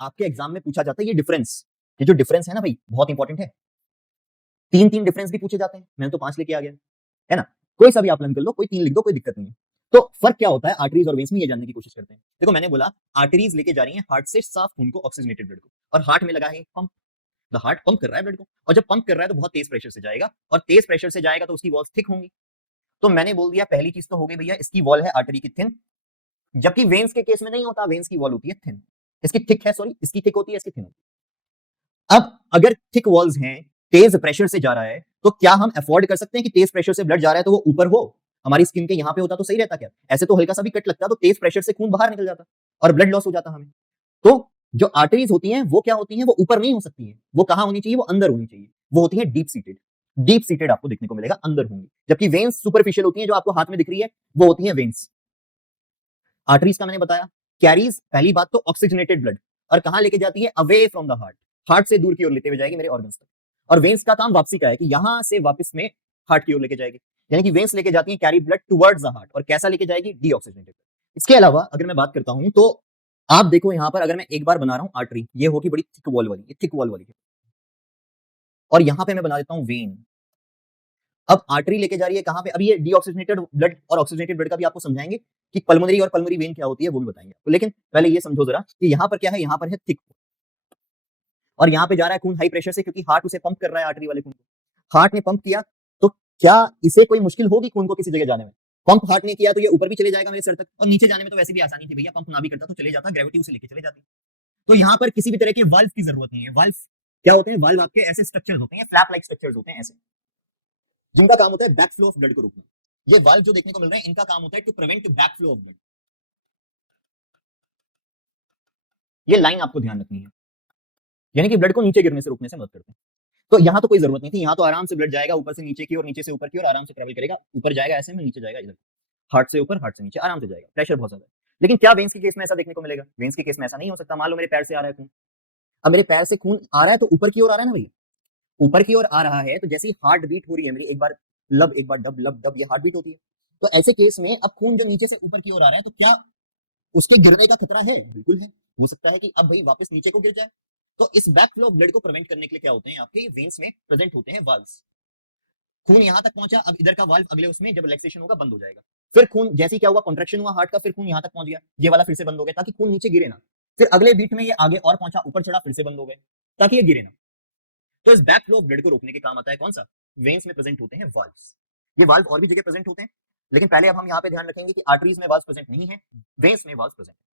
आपके एग्जाम में पूछा जाता है ये डिफरेंस, ये जो डिफरेंस है ना भाई बहुत इंपॉर्टेंट है। 3 डिफरेंस भी पूछे जाते हैं, मैंने तो 5 लेके आ गया है ना। कोई सा भी आप लर्न कर लो, कोई 3 लिख दो, कोई दिक्कत नहीं है। तो फर्क क्या होता है आर्टरीज और वेन्स में, ये जानने की कोशिश करते हैं। देखो मैंने बोला आर्टरीज लेके जा रही है हार्ट से साफ खून को, ऑक्सीजनेटेड ब्लड को, और हार्ट में लगा है पंप। द हार्ट पंप कर रहा है ब्लड को, और जब पंप कर रहा है तो बहुत तेज प्रेशर से जाएगा, और तेज प्रेशर से जाएगा तो उसकी वॉल्स थिक होंगी। तो मैंने बोल दिया पहली चीज तो हो गई भैया, इसकी वॉल है आर्टरी की थिन, जबकि वेन्स के केस में नहीं होता, वेन्स की वॉल होती है थिन। इसकी थिक है, सॉरी इसकी थिक होती है, इसकी थिन होती है। अब अगर थिक वॉल्स हैं, तेज प्रेशर से जा रहा है, तो क्या हम अफोर्ड कर सकते हैं कि तेज प्रेशर से ब्लड जा रहा है तो वो ऊपर हो, हमारी स्किन के यहां पे होता तो सही रहता क्या? ऐसे तो हल्का सा भी कट लगता तो तेज प्रेशर से खून बाहर निकल जाता और ब्लड लॉस हो जाता हमें। तो जो आर्टरीज होती हैं वो क्या होती हैं, वो ऊपर नहीं हो सकती हैं, वो कहां होनी चाहिए, वो अंदर होनी चाहिए, वो होती है डीप सीटेड। डीप सीटेड आपको देखने को मिलेगा, अंदर होंगी। जबकि वेन्स सुपरफिशियल होती हैं, जो आपको हाथ में दिख रही है वो होती है वेन्स। आर्टरीज का मैंने बताया कैरीज, पहली बात तो ऑक्सीजनेटेड ब्लड, और कहां लेके जाती है, away from the heart, heart से दूर की ओर लेते हुए जाएगी मेरे ऑर्गन्स तक। और वेन्स का काम वापसी का है कि यहां से वापस में हार्ट की ओर लेके जाएगी, यानी कि वेन्स लेके जाती है carry blood towards the heart, और कैसा लेके जाएगी, डीऑक्सीजनेटेड। इसके अलावा अगर मैं बात करता हूं तो आप देखो यहां पर, अगर मैं एक बार बना रहा हूं आर्टरी, ये होगी बड़ी थिक वॉल वाली, ये थिक वॉल वाली है, और यहां पे मैं बना देता हूं वेन। अब आर्टरी लेके जा रही है कहां पे, अब ये डीऑक्सीजनेटेड ब्लड और ऑक्सीजनेटेड ब्लड का भी आपको समझाएंगे कि पल्मोनरी और पल्मोनरी वेन क्या होती है, वो भी बताएंगे आपको। लेकिन पहले ये समझो जरा कि यहां पर क्या है, यहां पर है थिक, और यहां पे जा रहा है खून हाई प्रेशर से, क्योंकि हार्ट उसे पंप कर रहा है, आर्टरी वाले खून को। हार्ट ने पंप किया तो क्या इसे कोई मुश्किल होगी खून को किसी जगह जाने में? पंप हार्ट ने किया तो ये ऊपर भी चले जाएगा मेरे सर तक, और नीचे जाने में तो वैसे भी आसानी थी भैया, पंप ना भी करता तो चले जाता, ग्रेविटी उसे लेके चले जाती। तो यहाँ पर किसी भी तरह के वाल्व की जरूरत नहीं है। वाल्व क्या होते हैं, वाल्व आपके ऐसे स्ट्रक्चर्स होते हैं, फ्लैप लाइक स्ट्रक्चर्स होते हैं ऐसे, जिनका काम होता है बैक फ्लो ऑफ ब्लड को रोकना। ये वाल्व जो देखने को मिल रहे हैं, इनका काम होता है to prevent back flow of blood. ये लाइन आपको ध्यान रखनी है, यानी कि ब्लड को नीचे गिरने से रोकने से मदद करते हैं। तो यहाँ तो कोई जरूरत नहीं थी, यहाँ तो आराम से ब्लड जाएगा ऊपर से नीचे की और नीचे से ऊपर की और आराम से ट्रेवल करेगा, ऊपर जाएगा ऐसे में, नीचे जाएगा इधर, हार्ट से ऊपर हार्ट से नीचे आराम से जाएगा, प्रेशर बहुत ज्यादा है। लेकिन क्या वेन्स के केस में ऐसा देखने को मिलेगा? वेन्स के केस में ऐसा नहीं हो सकता। मान लो मेरे पैर से आ रहा है खून, अब मेरे पैर से खून आ रहा है तो ऊपर की ओर आ रहा है ना भैया, ऊपर की ओर आ रहा है तो जैसे ही हार्ट बीट हो रही है मेरी, एक बार लब एक बार डब लब डब, ये हार्ट बीट होती है। तो ऐसे केस में अब खून जो नीचे से ऊपर की ओर आ रहा है, तो क्या उसके गिरने का खतरा है? बिल्कुल है। हो सकता है कि अब भाई वापस नीचे को गिर जाए। तो इस बैक फ्लो ऑफ ब्लड को प्रिवेंट करने के लिए क्या होते हैं, आपके वेन्स में प्रेजेंट होते हैं वाल्व्स। खून यहां तक पहुंचा, अब इधर का वाल्व अगले उसमें जब रिलैक्सेशन होगा बंद हो जाएगा। फिर खून जैसे क्या हुआ, कॉन्ट्रैक्शन हुआ हार्ट का, फिर खून यहां तक पहुंच गया, ये वाला फिर से बंद हो गया ताकि खून नीचे गिरे ना। फिर अगले बीट में ये आगे और पहुंचा, ऊपर चढ़ा, फिर से बंद हो गए ताकि ये गिरे ना। तो इस बैक फ्लो ऑफ ब्लड को रोकने के काम आता है कौन सा, वेन्स में प्रेजेंट होते हैं वाल्व्स। ये वाल्व और भी जगह प्रेजेंट होते हैं, लेकिन पहले अब हम यहाँ पे ध्यान रखेंगे कि आर्टरीज में वाल्व्स प्रेजेंट नहीं है, वेन्स में वाल्व्स प्रेजेंट है।